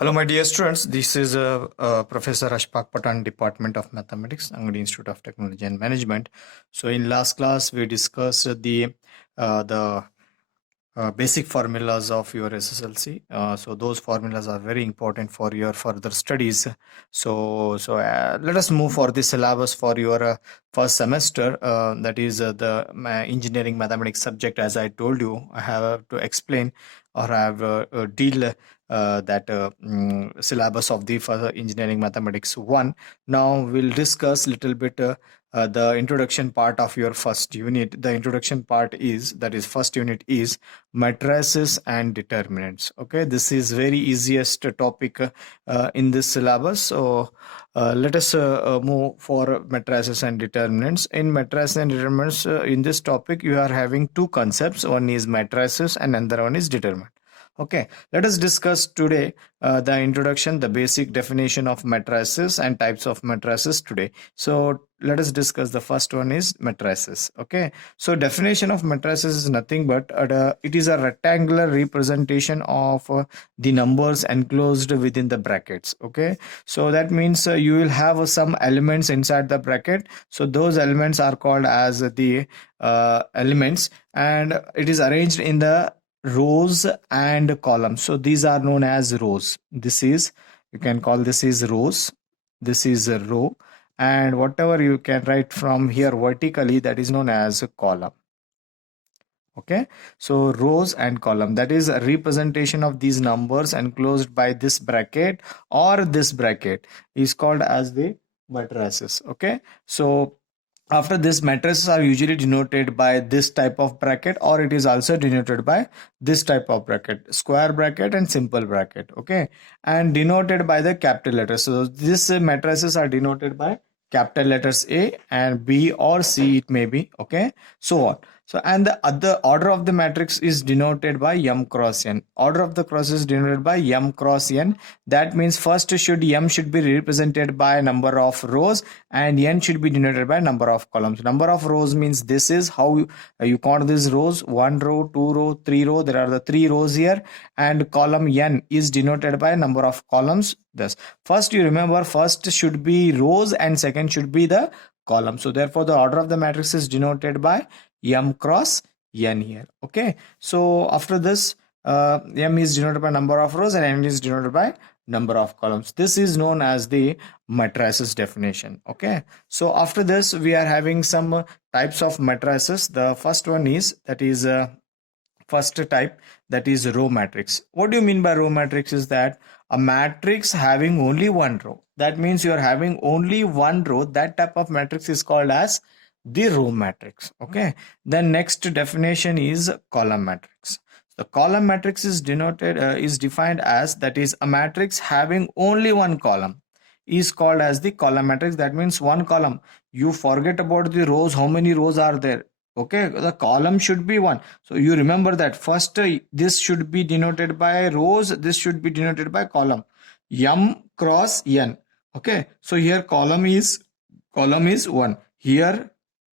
Hello, my dear students. This is Professor Ashfaq Patan, Department of Mathematics, Angadi Institute of Technology and Management. So, in last class, we discussed the basic formulas of your SSLC. So, those formulas are very important for your further studies. So, let us move for the syllabus for your first semester. That is the engineering mathematics subject. As I told you, I have to explain or I have deal that syllabus of the further engineering mathematics 1. Now we'll discuss little bit the introduction part of your first unit. The introduction part is, that is first unit is matrices and determinants. Okay, this is very easiest topic in this syllabus. So let us move for matrices and determinants. In matrices and determinants, in this topic you are having two concepts. One is matrices and another one is determinant. Okay, let us discuss today the introduction, the basic definition of matrices and types of matrices today. So let us discuss. The first one is matrices. Okay, so definition of matrices is nothing but it is a rectangular representation of the numbers enclosed within the brackets. Okay, so that means you will have some elements inside the bracket. So those elements are called as the elements, and it is arranged in the rows and columns. So these are known as rows. This is, you can call this is rows, this is a row, and whatever you can write from here vertically, that is known as a column. Okay, so rows and column, that is a representation of these numbers enclosed by this bracket or this bracket is called as the matrices. Okay, so after this, matrices are usually denoted by this type of bracket, or it is also denoted by this type of bracket, square bracket and simple bracket. Okay, and denoted by the capital letters. So these matrices are denoted by capital letters A and B or C, it may be. Okay, so on. So, and the other order of the matrix is denoted by M cross N. Order of the cross is denoted by M cross N. That means first M should be represented by number of rows and N should be denoted by number of columns. Number of rows means this is how you count these rows: 1 row, 2 row, 3 row. There are the 3 rows here, and column N is denoted by number of columns. Thus, first you remember, first should be rows and second should be the column. So therefore, the order of the matrix is denoted by M cross N here. Okay, so after this, M is denoted by number of rows and N is denoted by number of columns. This is known as the matrices definition. Okay, so after this we are having some types of matrices. The first one is, that is first type, that is row matrix. What do you mean by row matrix? Is that a matrix having only one row. That means you are having only one row. That type of matrix is called as the row matrix. Okay, then next definition is column matrix. The column matrix is denoted is defined as, that is a matrix having only one column is called as the column matrix. That means one column. You forget about the rows, how many rows are there. Okay, the column should be one. So you remember that first this should be denoted by rows, this should be denoted by column. M cross N. Okay, so here column is 1, here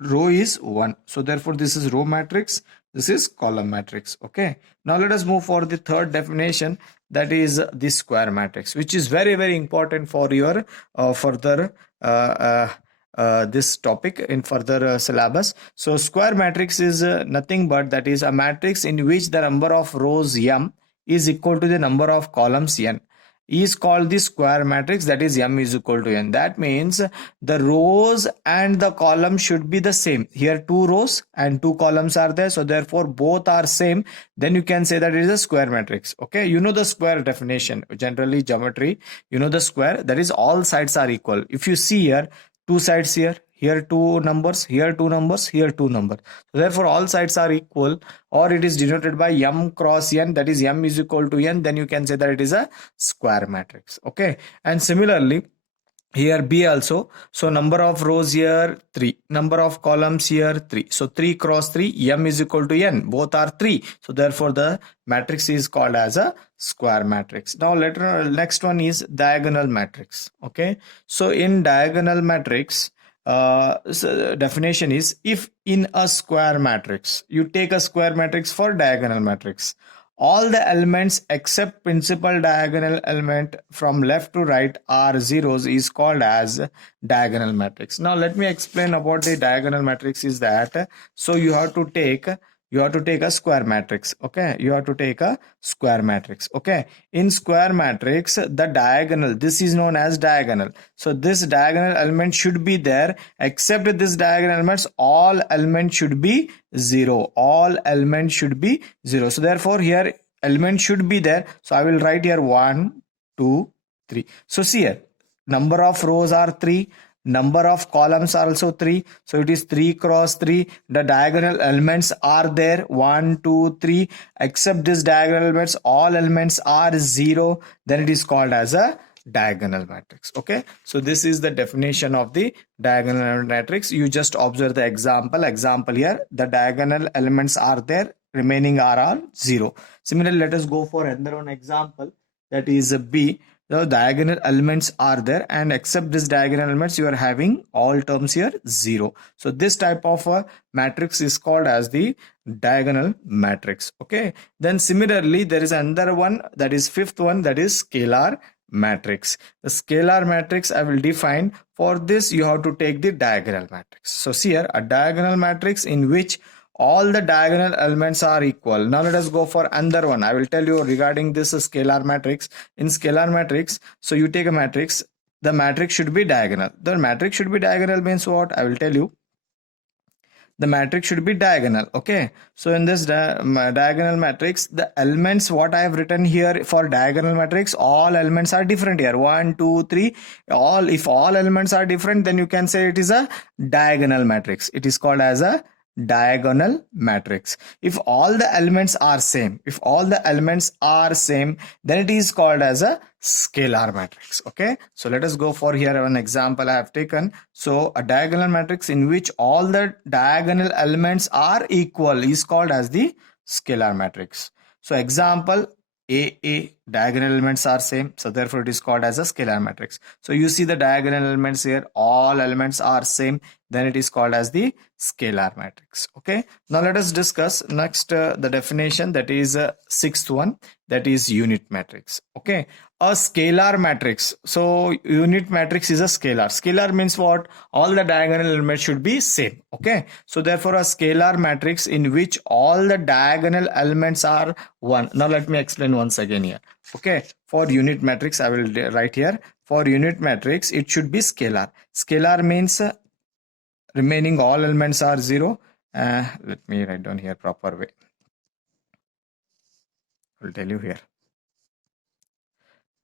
row is 1. So therefore this is row matrix, this is column matrix. Okay, now let us move for the third definition, that is the square matrix, which is very very important for your further this topic in further syllabus. So square matrix is nothing but, that is a matrix in which the number of rows M is equal to the number of columns N is called the square matrix, that is M is equal to N. That means the rows and the columns should be the same. Here 2 rows and 2 columns are there, so therefore both are same. Then you can say that it is a square matrix. Okay, you know the square definition, generally geometry, you know the square, that is all sides are equal. If you see here, 2 sides here 2 numbers, here 2 numbers, here 2 numbers. So therefore all sides are equal, or it is denoted by M cross N, that is M is equal to N. Then you can say that it is a square matrix. Okay, and similarly here B also. So number of rows here 3, number of columns here 3. So 3 cross 3, M is equal to N, both are 3. So therefore the matrix is called as a square matrix. Now next one is diagonal matrix. Okay, so in diagonal matrix, so definition is, if in a square matrix, you take a square matrix for diagonal matrix, all the elements except principal diagonal element from left to right are zeros is called as diagonal matrix. Now let me explain about the diagonal matrix is that, so you have to take a square matrix. Okay, you have to take a square matrix. Okay, in square matrix the diagonal, this is known as diagonal, so this diagonal element should be there, except this diagonal elements all elements should be zero, all elements should be zero. So therefore here element should be there, so I will write here 1 2 3. So see here, number of rows are 3, number of columns are also 3, so it is 3 cross 3. The diagonal elements are there 1 2 3, except this diagonal elements all elements are 0, then it is called as a diagonal matrix. Okay, so this is the definition of the diagonal matrix. You just observe the example here, the diagonal elements are there, remaining are all 0. Similarly, let us go for another one example, that is B. The diagonal elements are there, and except this diagonal elements you are having all terms here 0. So this type of a matrix is called as the diagonal matrix. Okay, then similarly there is another one, that is fifth one, that is scalar matrix. The scalar matrix I will define. For this you have to take the diagonal matrix. So see here, a diagonal matrix in which all the diagonal elements are equal. Now let us go for another one. I will tell you regarding this scalar matrix. In scalar matrix, so you take a matrix, the matrix should be diagonal. The matrix should be diagonal means what? I will tell you. The matrix should be diagonal. Okay, so in this diagonal matrix, the elements what I have written here for diagonal matrix, all elements are different here, 1 2 3, all. If all elements are different, then you can say it is a diagonal matrix. It is called as a diagonal matrix. If all the elements are same, then it is called as a scalar matrix. Okay, so let us go for here an example I have taken. So a diagonal matrix in which all the diagonal elements are equal is called as the scalar matrix. So example, A diagonal elements are same, so therefore it is called as a scalar matrix. So you see the diagonal elements here, all elements are same, then it is called as the scalar matrix. Okay, now let us discuss next the definition, that is sixth one, that is unit matrix. Okay, a scalar matrix. So unit matrix is a scalar. Scalar means what? All the diagonal elements should be same. Okay, so therefore a scalar matrix in which all the diagonal elements are 1. Now let me explain once again here. Okay, for unit matrix I will write here, for unit matrix it should be scalar. Scalar means remaining all elements are 0. Let me write down here proper way. I will tell you here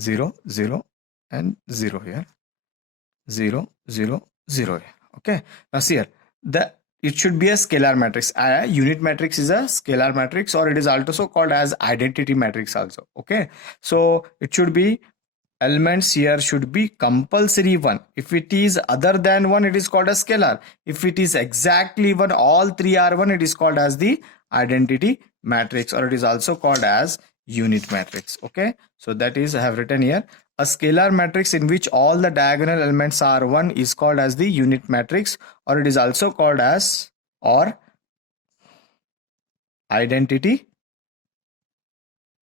0 0 and 0 here, 0 0 0 here. Okay, now see here, it should be a scalar matrix. A unit matrix is a scalar matrix, or it is also called as identity matrix also. Okay, so it should be elements here should be compulsory 1. If it is other than 1, it is called a scalar. If it is exactly 1, all 3 are 1, it is called as the identity matrix, or it is also called as unit matrix. Okay, so that is I have written here, a scalar matrix in which all the diagonal elements are 1 is called as the unit matrix, or it is also called as or identity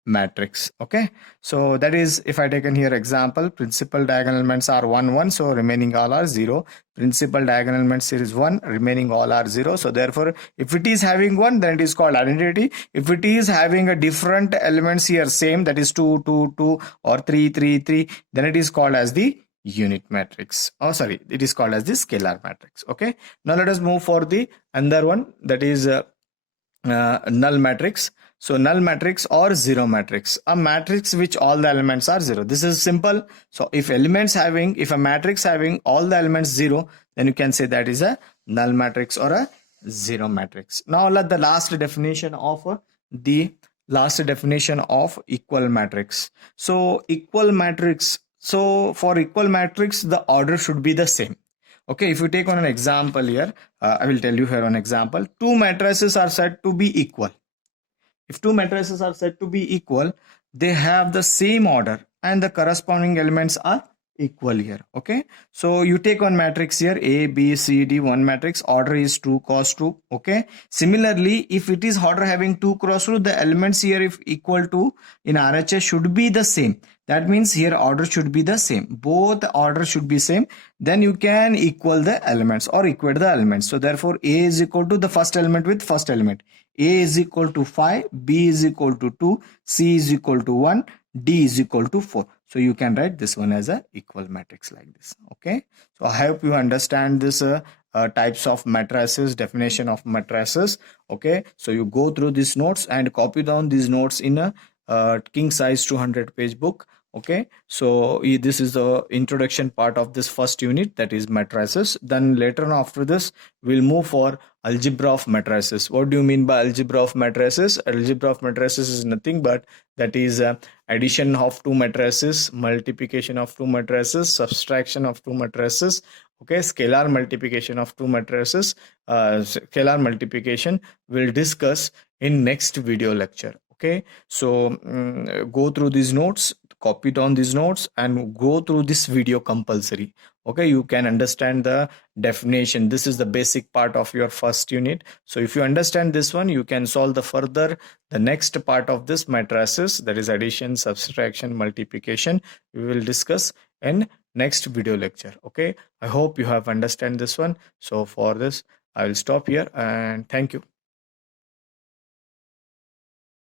matrix. Okay, so that is, if I taken here example, principal diagonal elements are 1 1, so remaining all are 0. Principal diagonal elements here is 1, remaining all are 0. So therefore if it is having 1, then it is called identity. If it is having a different elements here same, that is 2 2 2 or 3 3 3, then it is called as the unit matrix. Oh sorry, it is called as the scalar matrix. Okay, now let us move for the another one, that is null matrix. So null matrix or zero matrix, a matrix which all the elements are 0. This is simple. So if a matrix having all the elements 0, then you can say that is a null matrix or a zero matrix. Now let the last definition of equal matrix. So equal matrix. So for equal matrix, the order should be the same. Okay, if you take on an example here, I will tell you here an example. Two matrices are said to be equal. If two matrices are said to be equal, they have the same order and the corresponding elements are equal here. Okay, so you take one matrix here, A, B, C, D, one matrix, order is 2 cross 2. Okay, similarly, if it is order having 2 cross 2, the elements here if equal to in RHS should be the same. That means here order should be the same, both order should be same, then you can equal the elements or equate the elements. So therefore A is equal to the first element with first element. A is equal to 5, B is equal to 2, C is equal to 1, D is equal to 4. So you can write this one as a equal matrix like this. Okay, so I hope you understand this types of matrices, definition of matrices. Okay, so you go through these notes and copy down these notes in a king size 200-page book. Okay, so this is the introduction part of this first unit, that is matrices. Then later on after this we'll move for algebra of matrices. What do you mean by algebra of matrices? Algebra of matrices is nothing but that is addition of two matrices, multiplication of two matrices, subtraction of two matrices. Okay, scalar multiplication of two matrices, scalar multiplication we'll discuss in next video lecture. Okay, so go through these notes, copy down these notes and go through this video compulsory. Okay, you can understand the definition. This is the basic part of your first unit. So if you understand this one, you can solve the next part of this matrices, that is addition, subtraction, multiplication. We will discuss in next video lecture. Okay, I hope you have understand this one. So for this I will stop here and thank you.